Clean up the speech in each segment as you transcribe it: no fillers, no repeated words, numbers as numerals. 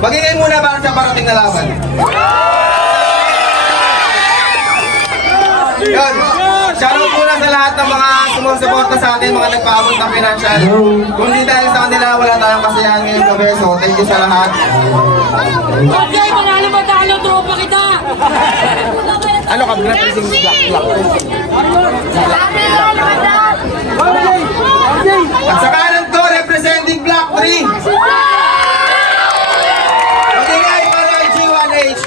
Magingay muna para sa parating na laban. Yun. Shoutout muna sa lahat ng mga sumusuporta sa atin, mga nagpaabot ng financial. Kung di dahil sa kanila, wala tayong kasiyahan ngayong gabi. So, thank you sa lahat. Okay, manalo ba tayo? Tropa kita! Ano ka, representing Black? At sa kanan ko, representing Black 3. Magingay para kay G1H.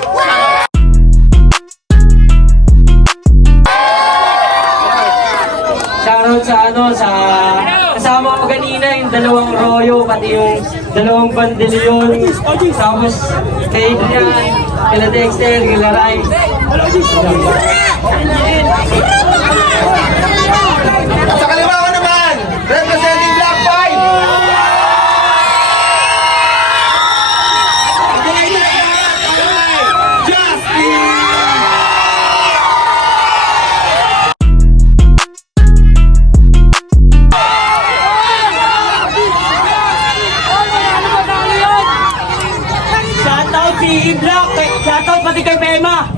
Shoutout sa kasama ko kanina yung dalawang Royo, pati yung dalawang Bandelyon, tapos kay Adrian, kila Dexter, kila Rai. At sa kaliwa ko naman, representing Black 5. Magingay na lahat para kay Justin. Shoutout si Black, shoutout pati kay Pema.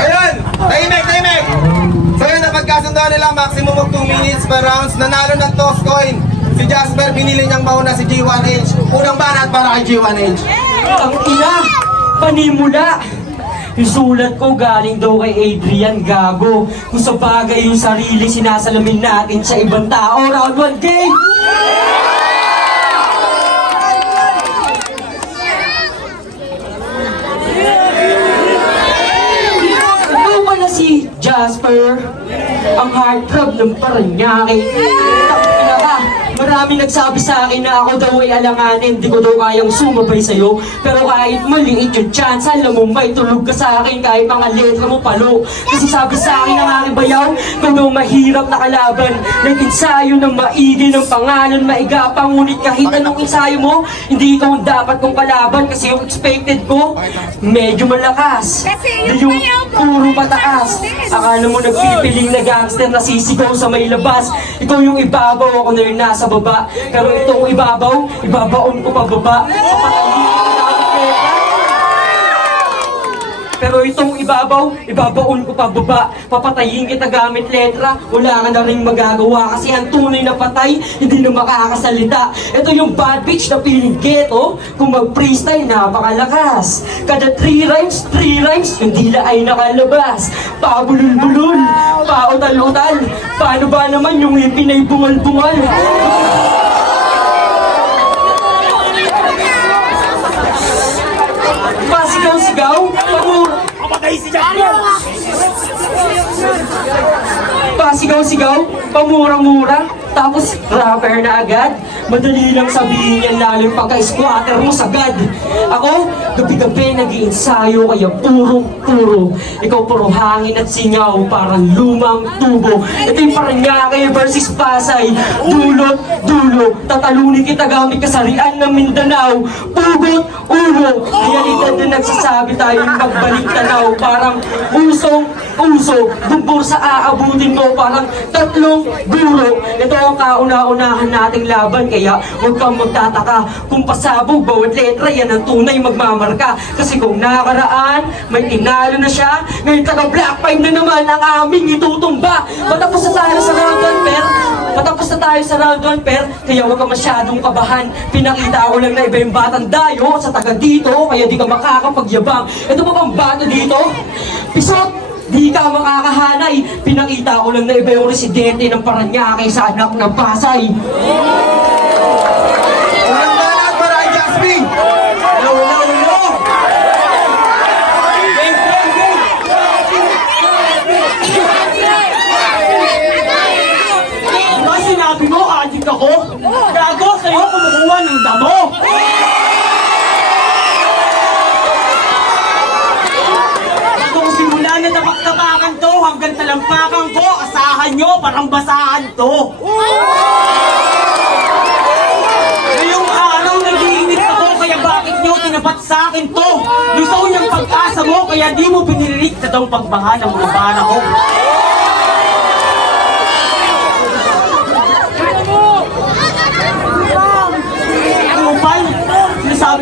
Ayun! Tahimik! So yun, napagkasundoan nila maximum of 2 minutes per rounds. Nanalo ng toss coin. Si Jasper, pinili niyang mauna si G1H. Unang banat para kay G1H. Ang ina, panimula. Yung sulat ko galing daw kay Adrian, gago. Kung sa bagay yung sarili sinasalamin natin sa ibang tao. Round 1 game! Ano pala si Jasper? Ang heartthrob ng Paranaque. Tangina ka. Maraming nagsabi sa akin na ako daw ay alanganin, di ko daw kayang sumabay sa'yo. Pero kahit maliit yung chance, alam mo, may tulog ka sa akin kahit mga letra mo palo. Kasi sabi sa akin ng aking bayaw, kung daw mahirap na kalaban, nag-ensayo ng maigi ng pangalan, maigapang, ngunit kahit anong ensayo mo, hindi ikaw ang dapat kong kalaban kasi yung expected ko, medyo malakas. Di yung puro pataas. Akala mo nagpipiling na gangster na sisigaw sa may labas. Ikaw yung ibabaw, ako na yung nasa baba. Pero itong ibabaw, ibabaon ko pababa. Pero itong ibabaw, ibabaon ko pababa. Papatayin kita gamit letra, wala ka na rin magagawa. Kasi ang tunay na patay, hindi na makakasalita. Ito yung bad bitch na piling ghetto. Kung mag-freestyle, napakalakas. Kada 3 rhymes, yung dila ay nakalabas. Pabulul-bulul, pautal-utal. Paano ba naman yung ngipin ay bungal-bungal? Pasigaw-sigaw, pasigaw-sigaw, pamura-mura, tapos rapper na agad. Madali lang sabihin yan lalo yung pagka-squatter mo sagad. Ako, gabi-gabi nag-iinsayo kaya puro-puro. Ikaw puro hangin at singaw, parang lumang tubo. Ito yung Paranaque versus Pasay. Dulot-dulo, tatalunin kita gamit kasarian ng Mindanao. Pugot-ulo, realidad na nagsasabi tayo magbalik tanaw. Parang usong-uso, dumbor sa aabutin mo. Parang 3 guro. Ito ang kauna-unahan nating laban, kaya huwag kang magtataka kung pasabog bawat letra, yan ang tunay magmamarka. Kasi kung nakaraan, may tinalo na siya, ngayon taga Black 5 na naman ang aming itutumba. Patapos na tayo sa round 1, per. Kaya huwag ka masyadong kabahan. Pinakita ko lang na iba yung batang dayo sa taga dito, kaya di ka makakapagyabang. Ito ba bang bato dito? Pisot! Di ka makakahanay. Pinakita ko lang na iba yung residente ng Paranaque sa anak ng Pasay. Unang banat para kay Jasper. No! Diba sinabi mo, adik ako? Gago, sa'yo kumukuha ng damo. Tapak-tapakan to hanggang talampakan ko. Asahan nyo, parang basahan to. Ngayong araw nag-iinit ako, kaya bakit nyo tinapat sa akin to? Lusaw niyang pag-asa mo, kaya di mo pinirik sa tong pagbaha ng mga bana ko.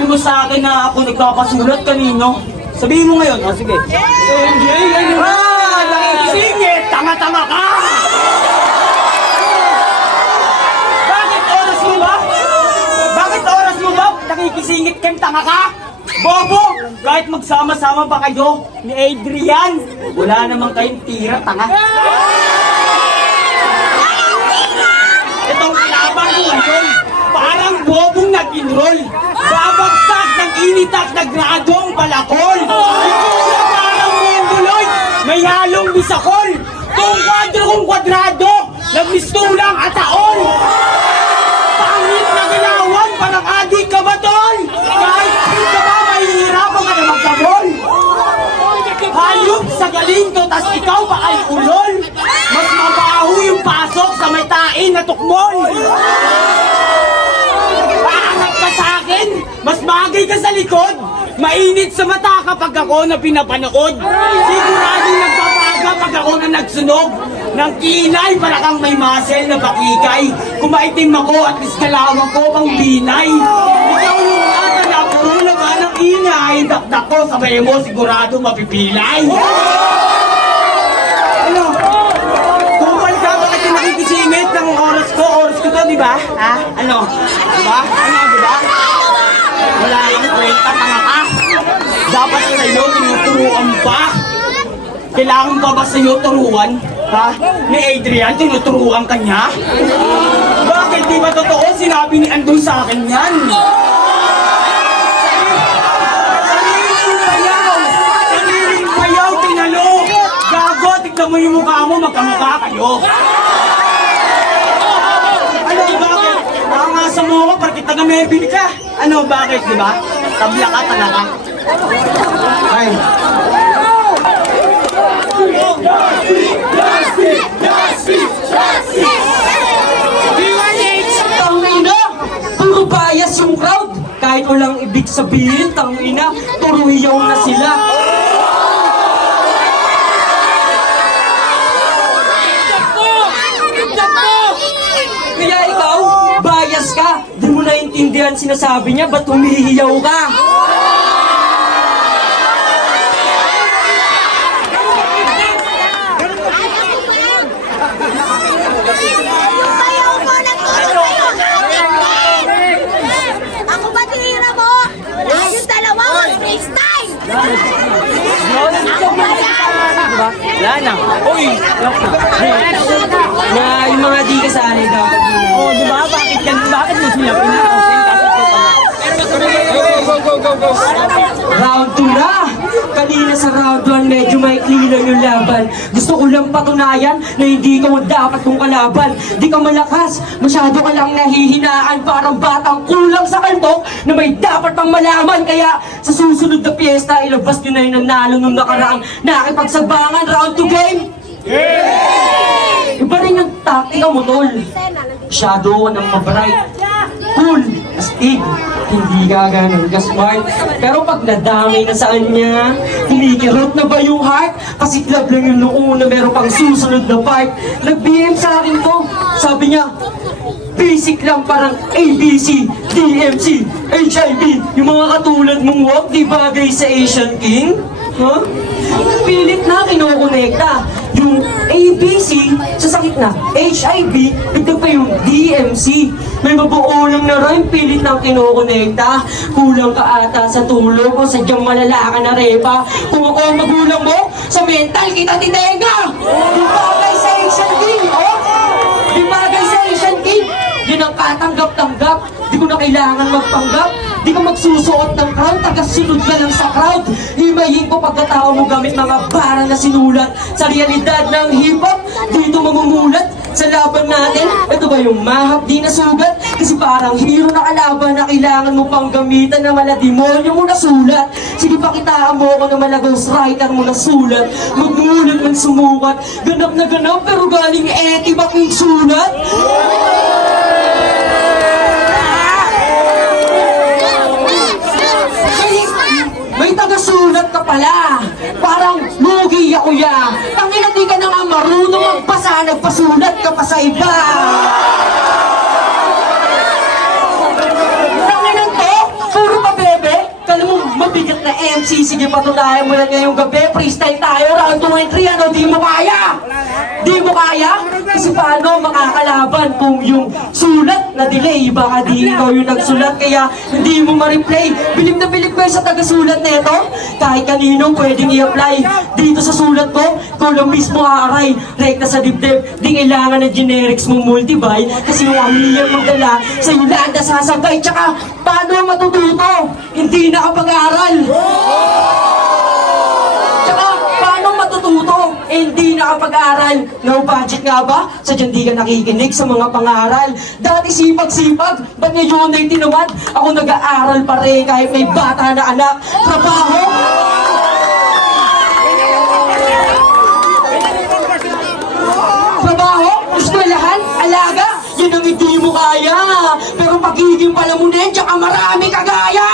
mo sa akin na ako nagpapasulat kanino? Sabihin mo ngayon. Sige. MJ, ano? Nakikisingit! Tanga-tanga ka! Bakit oras mo ba? Bakit oras mo ba? Nakikisingit kang tanga ka? Bobo! Kahit magsama-sama pa kayo ni Adrian, wala namang kayong tira, tanga. Itong kalaban ko ngayon, parang bobong nag-enroll. Babagsak ng initak na gradong palakol. Ito parang mongoloid, may halong bisakol. Kung kwadro kong kwadrado, nagmistulang ataol. Pangit na ginawan, parang adik ka ba tol? Kahit di ka ba, mahihirapan ka na magkabol. Hayop sa galing ko, tas ikaw pa ay ulol. Mas mabaho yung pasok sa may tain na tukmol. Paangat ka sa akin, mas bagay ka sa likod. Mainit sa mata kapag ako na pinapanood. Sigurado nagpapaga pag ako na nagsunog. Ng kinay para kang may muscle na pakikay. Kumaitim ako at iskalawang ko pang binay. Ikaw yung nata na puro naman ng ingay. Dakdak ko sabay mo sigurado mapipilay. Ano? Kupal ka bakit yung nakikisingit ng oras ko to, di ba? Ha? Ano? Di ba? Ano, di ba? Wala kang kwenta, tanga ka. Dapat sa'yo tinuturuan pa. Kailangan pa ba sa'yo turuan? Ha? Ni Adrian, tinuturuan ka niya? Bakit di ba totoo? Sinabi ni Andun sa akin yan. Sariling payaw, tinalo. Gago, tignan mo yung mukha mo, magkamukha kayo. Ano, bakit? Nakangasa mo ako, parang kita na-mebili ka. Ano, bakit, di ba? Tabla ka, tanga ka. Ay. Tangina! Puro bias yung crowd! Kahit walang ibig sabihin, tangina, turuyaw na sila. Kaya ikaw, bias ka. Di mo naintindihan sinasabi niya, ba't humihiyaw ka? Ako ba tira mo? Yung dalawa mo freestyle! Ako ba yan? Wala na. Uy! Na yung mga di kasali dapat yun. Oh, di ba? Bakit mo sila pinakasin? Kasi ko pala. Round 2 na! Kanina sa round 1 medyo maikli lang yung laban. Gusto ko lang patunayan na hindi ka dapat kong kalaban. Di ka malakas, masyado ka lang nahihinaan. Parang batang kulang sa kantok na may dapat pang malaman. Kaya sa susunod na piyesta, ilabas nyo na yung nanalo nung nakaraang nakipagsabangan. Round 2 game! Iba rin yung taktika mo, tol. Masyado ka ng mabright. Cool, astig, hindi ka ganun ka-smart. Pero pag nadamay na sa kanya, kumikirot na ba yung heart? Kasi club lang yung noon na meron pang susunod na part. Nag-BM sa akin to, sabi niya, basic lang parang ABC, DMC, HIV. Yung mga katulad mong wag, di bagay sa Asian King? Huh? Pilit na kinokonekta. Yung ABC, sa sakit na HIV, ito pa yung DMC. May mabuo lang na rhyme, pilit na kinokonekta. Kulang ka ata sa tulog o sadyang malala ka na repa. Kung ako ang magulang mo, sa mental kita titenga. Di bagay sa Asian King, oh? Di bagay sa Asian King. Yun ang katanggap-tanggap. Di ko na kailangan magpanggap. Di ka magsusuot ng crown, tagasunod ka lang sa crowd. Himayin ko pagkatao mo gamit mga bara na sinulat. Sa realidad ng hip-hop, dito mamumulat. Sa laban natin, ito ba yung mahap di na sugat? Kasi parang hero na kalaban na kailangan mo pang gamitan na malademonyo mo na sulat. Sige pakitaan mo ako na mala ghostwriter mo na sulat. Magmulat ng sumukat, ganap na ganap pero galing etibak yung sulat. May taga-sulat ka pala. Parang lugi ako ya. Tangina di ka na nga marunong magpasa, nagpasulat ka pa sa iba. Tanginan to, puro pa bebe. Sige, patunayan mo lang ngayong gabi. Freestyle tayo, round 2 and 3. Ano, di mo kaya? Di mo kaya? Kasi paano makakalaban kung yung sulat na delay? Baka di ikaw yung nagsulat, kaya hindi mo ma-replay. Bilib na bilib ko sa taga-sulat na ito. Kahit kanino pwedeng i-apply. Dito sa sulat ko, kung lang mismo aaray. Rekta sa dibdib, di kailangan ng generics mong multibay. Kasi yung amiyang magdala, sa'yo lang nasasabay. Tsaka, paano matututo? Hindi nakapag-aaral. Tsaka, paano matututo? Hindi nakapag-aaral. No budget nga ba? Sadyang di ka nakikinig sa mga pangaral. Dati sipag-sipag, ba't ngayon ay tinawad? Ako nag-aaral pa rin kahit may bata na anak. Trabaho? Trabaho? Eskwelahan? Alaga? Yan ang hindi mo kaya. Pero pagiging palamunin, tsaka marami kagaya.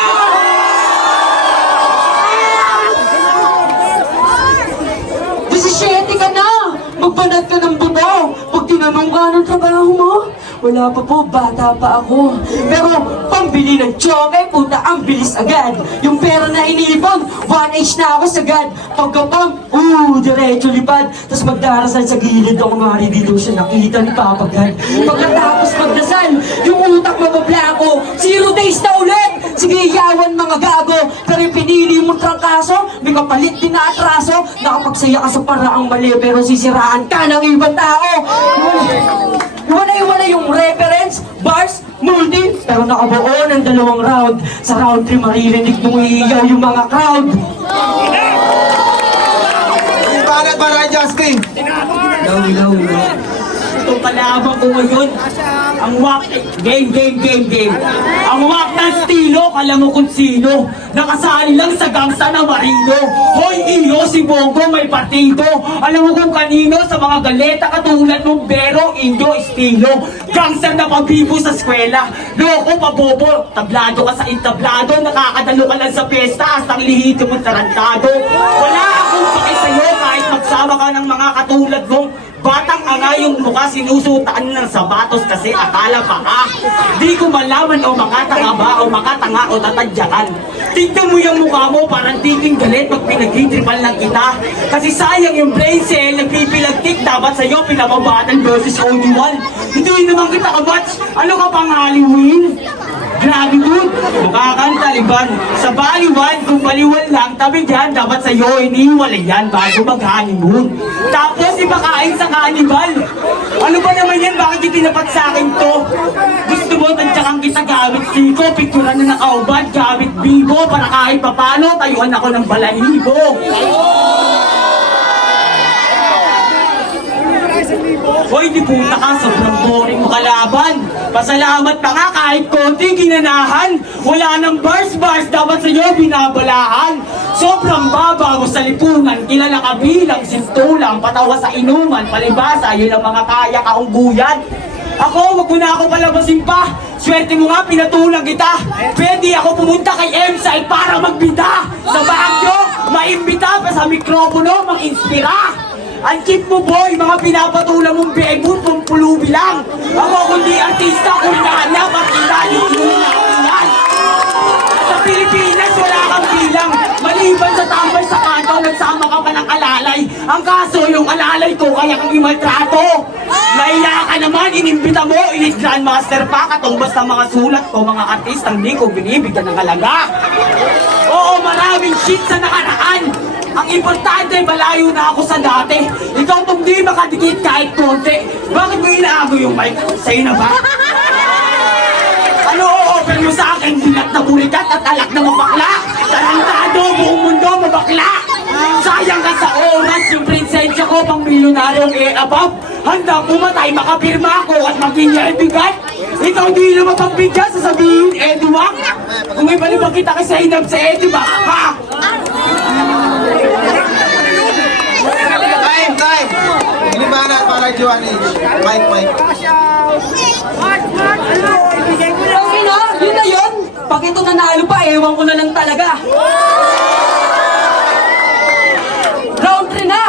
17 ka na! Magbanat ka ng buto! Pag tinanong ka ng trabaho mo, wala pa po, bata pa ako. Pero pambili ng tiyokay, puta, ang bilis agad. Yung pera na inipon, 1 age na ako sagad. Pagkapang, diretso lipad. Tapos magdarasal sa gilid ako, mari dito siya nakita ni Papa God. Pagkatapos magdasal, yung utak mabablanko, 0 days na ulit! Sige, yawan mga gago. Pero yung pinili mong trangkaso, may kapalit din na atraso. Nakapagsaya ka sa paraang mali, pero sisiraan ka ng ibang tao. Iwan na yung reference, bars, multi, pero nakabuo ng 2 round. Sa round 3, maririnig mong iiyaw yung mga crowd. Banat para kay Justin. Ito kalaban ko ngayon. Ang wak, game. Ang wak ng estilo, kala mo kung sino. Nakasali lang sa gangsta na Marino. Hoy, iyo, si Bongo may partido. Alam mo kung kanino sa mga galeta katulad mong Bero, Indio, estilo. Gangsta na pabibo sa eskwela. Loko, pabobo, tablado ka sa entablado. Nakakadalo ka lang sa piyesta, hastang lihito mong tarantado. Wala akong pake sa'yo kahit magsama ka ng mga katulad mong batang anga yung mukha sinusutaan ng sapatos kasi akala pa ka. Di ko malaman o makatanga ba o makatanga o tatadyakan. Tignan mo yung mukha mo parang tiking galit pag pinag-tripan lang kita. Kasi sayang yung brain cell, nagpipilagtik, dapat sa'yo pinababatan versus only one. Hindi naman kita kabatch, ano ka pang Halloween? Grabe dude, mukha kang Taliban. Sa baliwan, kung baliwan lang, tabi dyan, dapat sa'yo iniwalay yan bago mag-honeymoon. Tapos ipakain sa kanibal. Ano ba naman yan? Bakit itinapat sa akin to? Gusto mo, tansyakan kita gamit siko, picturean na nakaubad, gamit bibo, para kahit papano, tayuan ako ng balahibo. Hoy, di puta ka, sobrang boring mo kalaban. Pasalamat pa nga kahit konti ginanahan. Wala nang bars, dapat sa'yo binabalahan. Sobrang baba mo sa lipunan, kilala ka bilang sintulang, patawa sa inuman, palibasa, yun ang mga kaya kaungguyan. Ako, wag mo na ako palabasin pa. Swerte mo nga, pinatulang kita. Pwede ako pumunta kay M-Side para magbida. Sa Baguio, maimbita pa sa mikropono, mag-inspira. Ang cheap mo boy, mga pinapatulang mong bebon, pulubi lang. Ako kundi artista, kung nahanap at ilalim inunakilan. Sa Pilipinas, wala kang bilang. Maliban sa tambay sa kanto, nagsama ka pa ng alalay. Ang kaso, yung alalay ko, kaya kang imaltrato. Naiya ka naman, inimbita mo, elite grandmaster pa, katumbas ng mga sulat ko, mga artistang di ko binibigyan ng halaga. Oo, maraming shit sa nakaraan. Ang importante, malayo na ako sa dati. Ikaw tong di makadikit kahit konti. Bakit mo inaago yung mic? Sa'yo na ba? Ano o-offer mo sa akin? Bulat na burikat at alak na mabakla. Tarantado, buong mundo mabakla. Sayang ka sa oras, yung prinsensya ko pang milyonaryong above. Handa pumatay, makapirma ako at maging bigat. Ikaw di na mapagbigyan, sasabihin, Ediwak. Kung ibalibag kita kay Zainab sa Ediwak, ha? Time! Hindi banat para kay G1H. Mike. Okay na, yun na yun. Pag ito nanalo pa, ewan ko na lang talaga. Round 3 na.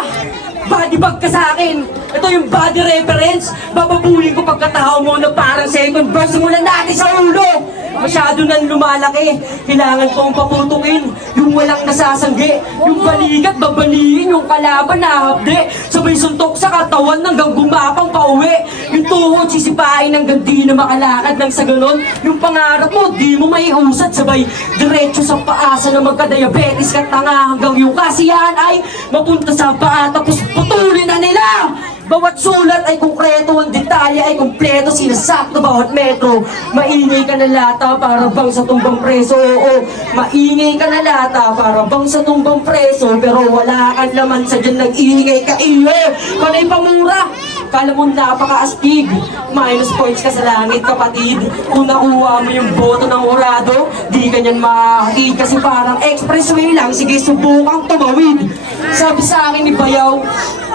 Body bag ka sa akin. Ito yung body reference. Bababulin ko pagkatao mo na parang second verse mo na natin sa ulo. masyado nang lumalaki. Kailangan kong paputukin yung walang nasasanggi. Yung balikat, babaliin, yung kalaban na hapde. Sabay suntok sa katawan hanggang gumapang pauwi. Yung tuhod sisipain hanggang di na makalakad nang sa ganon. Yung pangarap mo, di mo maiusad. Sabay diretso sa paasa na magka-diabetes ka tanga. Hanggang yung kasiyahan ay mapunta sa paa tapos putulin na nila. Bawat sulat ay konkreto, ang detalye ay kumpleto, sinasakto bawat metro. Maingay ka na lata para bang sa tumbang preso. Oo, maingay ka na lata para bang sa tumbang preso. Pero wala ka naman sa dyan nag-iingay ka iyo. Panay pamura, kala mo napaka-astig. Minus points ka sa langit kapatid. Kung nakuha mo yung boto ng urado, di ka niyan makakakid kasi parang expressway lang. Sige, subukang tumawid. Sabi sa akin ni Bayaw,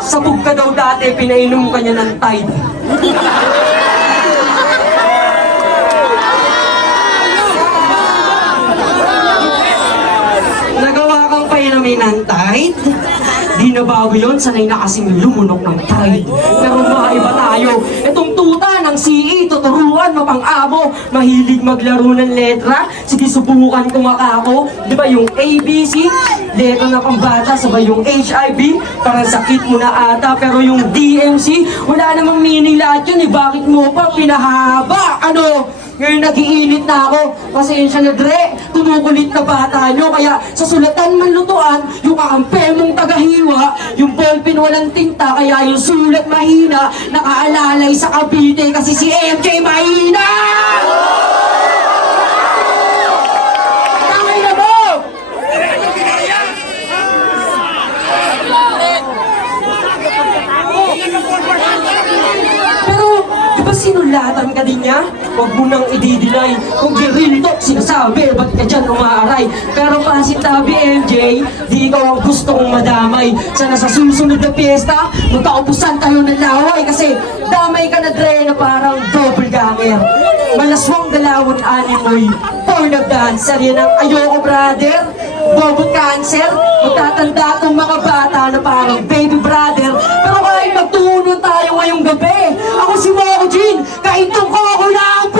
sabog ka daw dati, pinainom ka niya ng Tide. Nagawa kang painumin ng Tide? Di na bago yun, sanay na kasing lumunok ng Tide. Pero maiba tayo. Itong tuta ng CE, tuturuan mo pang amo. Mahilig maglaro ng letra. Sige, subukan kung ako. Di ba yung ABC? Letra na pambata, sabay yung HIV. Parang sakit mo na ata. Pero yung DMC, wala namang meaning lahat yun. Bakit mo pa pinahaba? Ano? Ngayon nagiinit na ako. Pasensya na Dre, tumukulit na bata nyo. Kaya sa sulatan man lutuan, yung kakampe mong tagahiwa, yung ballpen walang tinta, kaya yung sulat mahina, nakaalalay sa Cavite kasi si MJ mahina! Tangay na mo! Pero, di ba sinulatan ka din niya? Huwag mo nang ididilay. Kung real talk sinasabi, ba't ka dyan umaaray? Pero pasintabi MJ, di ikaw ang gusto kong madamay. Sana sa susunod na piyesta, magkaupusan tayo ng laway. Kasi damay ka na Dre na parang double ganger. Malaswang dalawon animoy, porn of dancer. Yan ang ayoko brother. Bobo cancer, magtatanda tong mga bata na parang baby brother. Pero kahit magtuno tayo ngayong gabi, ako si Moko Jean, kaintong ko ako lang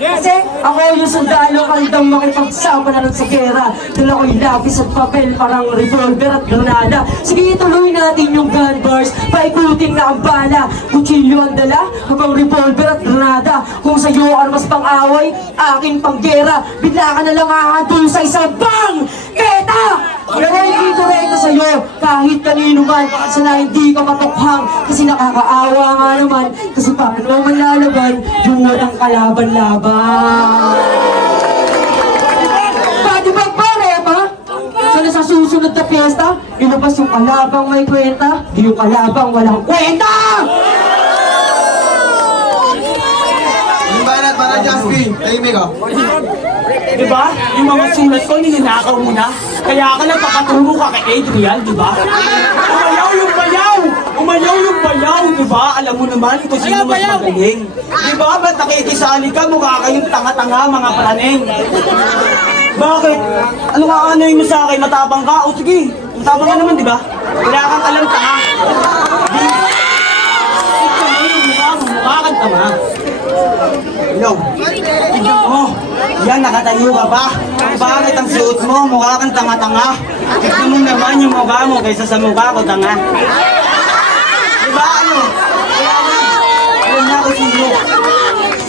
Kasi ako yung sundalo handang makipagsama na lang sa gera. Dala ko'y lapis at papel, parang revolver at granada. Sige, ituloy natin yung gun bars, paikutin na ang bala. Kutsilyo ang dala, habang revolver at granada. Kung sa'yo ang mas pang-away, aking panggera. Bigla ka na lang hahantul sa isang bang! Keta! Pero hindi direkto sa'yo, kahit kanino man, sana hindi ka matukhang. Kasi nakakaawa nga naman, kasi paano man lalaban, yung walang kalaban-laban. Pwede ba pare pa? Sana sa susunod na piyesta, ilabas yung kalabang may kwenta, di yung kalabang walang kwenta! Yung banat para Jasmine, tahimik ka. Diba? Yung mga sulat ko, nininakaw mo na. Kaya ka lang pakaturo ka kay Adrian, diba? Umayaw yung bayaw! Umayaw yung bayaw, diba? Alam mo naman kung sino mas magaling. Diba? Ba't nakikisali ka? Mukha kayong tanga-tanga, mga praneng. Bakit? Ano nga ano mo sa akin? Matapang ka? O sige, matapang ka naman, diba? Wala kang alam tanga. Ito mo yung mukha kang tanga. Hello? Tignan mo. Yan, nakatayo ka ba? Bakit ang suot mo? Mukha kang tanga-tanga. Tignan mo naman yung mukha mo kaysa sa mukha ko, tanga. Diba ano? Kaya na, alam na ako sino.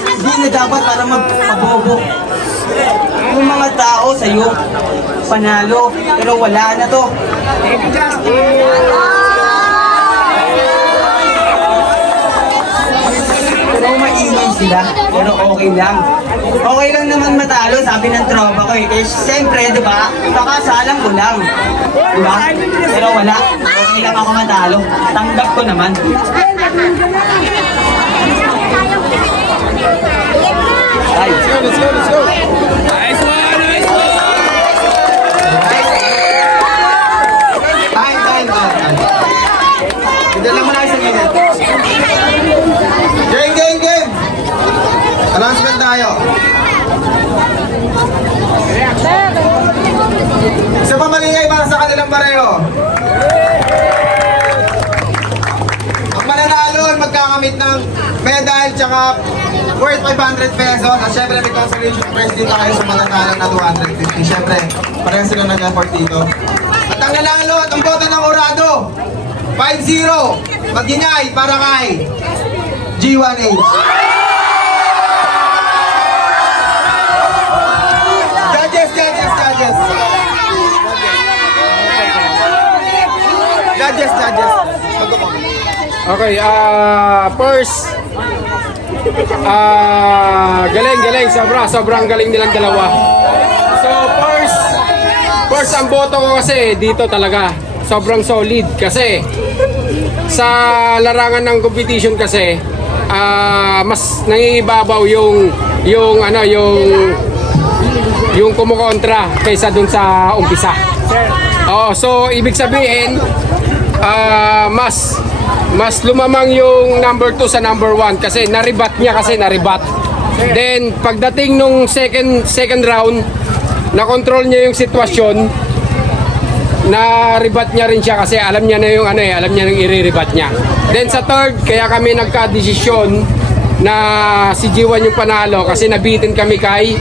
Hindi na dapat para magpabobo. Yung mga tao sa'yo, panalo, pero wala na to. Pero maingay sila, pero okay lang. Okay lang naman matalo, sabi ng tropa ko eh. Eh, siyempre, di ba? Kakasalang ko lang. Di ba? Pero wala. Okay lang ako matalo. Tanggap ko naman. Ay. Let's go, let's go. Time. Idala mo na isang minute. Game! Announcement tayo. Isa pa malingay para sa kanilang pareho. worth 500 pesos. At syempre, may consolation prize dito kayo sa mananalo na 250. Syempre, parehas sila nag-effort dito. At ang nanalo at ang boto ng Urado, 5-0. Mag-inay para kay G1H. Judges. Okay, first, galing, sobrang galing nilang dalawa. So, first ang boto ko kasi dito talaga, sobrang solid kasi sa larangan ng competition kasi, mas nangibabaw yung kumukontra kaysa dun sa umpisa. Oh, so ibig sabihin, mas lumamang yung number 2 sa number 1 kasi naribat. Then pagdating nung second round, na-control niya yung sitwasyon. Na-ribat niya rin siya kasi alam niya na yung alam niya nang i-ribat niya. Then sa third, kaya kami nagka-desisyon na si G1 yung panalo kasi nabitin kami kay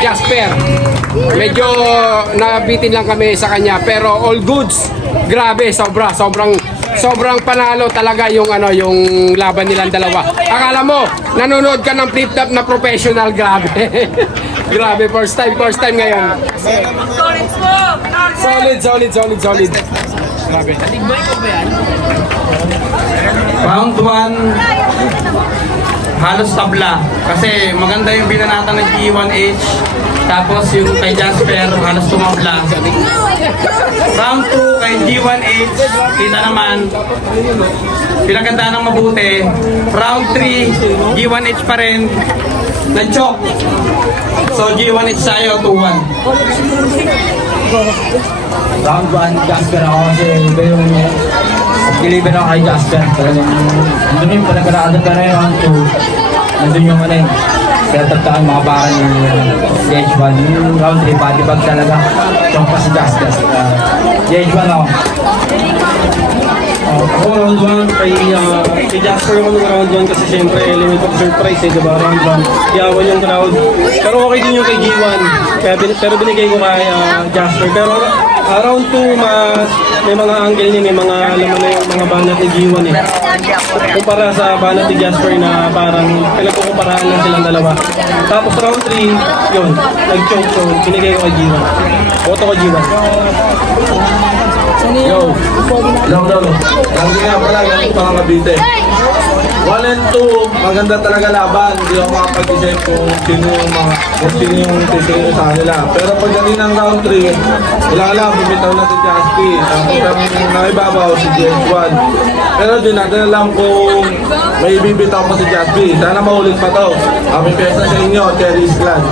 Jasper. Medyo nabitin lang kami sa kanya pero all goods. Grabe, sobrang panalo talaga yung yung laban nilang dalawa. Akala mo nanonood ka ng flip top na professional, grabe. Grabe, first time ngayon. Solid. Grabe. Round 1, halos tabla. Kasi maganda yung binanatan ng G1H. Tapos yung kay Jasper, halos tumabla. Round 2 kay G1H, kita naman, pinaganda ng mabuti. Round 3, G1H pa rin, nag-choke. So G1H tayo, 2-1. Round 1, Jasper ako kasi iba yung deliver ako kay Jasper. Talagang nandun yung panagkaraan ka na yung round 2. Nandun yung pinatagtaan mga para ni H1. Yung round 3, body bag talaga. Chong pa si Jasper. H1 ako. Ako round 1 kay Jasper ako ng round 1 kasi syempre element of surprise diba round 1 yawan yung crowd pero okay din yung kay G1 pero binigay ko kay Jasper pero round 2 may mga angle niya, may mga laman na yung mga banat ni G1 kumpara sa banat ni Jasper na parang pinagkukumparahan lang silang dalawa. Tapos round 3 yun, nag-choke, so binigay ko kay G1. Boto ko G1. Yo, lagi nga pala yung mga Cavite. 1 and 2, maganda talaga laban. Hindi ako makapag-isip kung sino yung titingin sa kanila. Pero pagdating ng round 3, wala, bumitaw na si Jaspi. Tapos ang nakibabaw si GS1. Pero di natin alam kung may bibitaw pa si Jaspi. Sana maulit pa to. Kami piyesta sa inyo, Terry's Clan.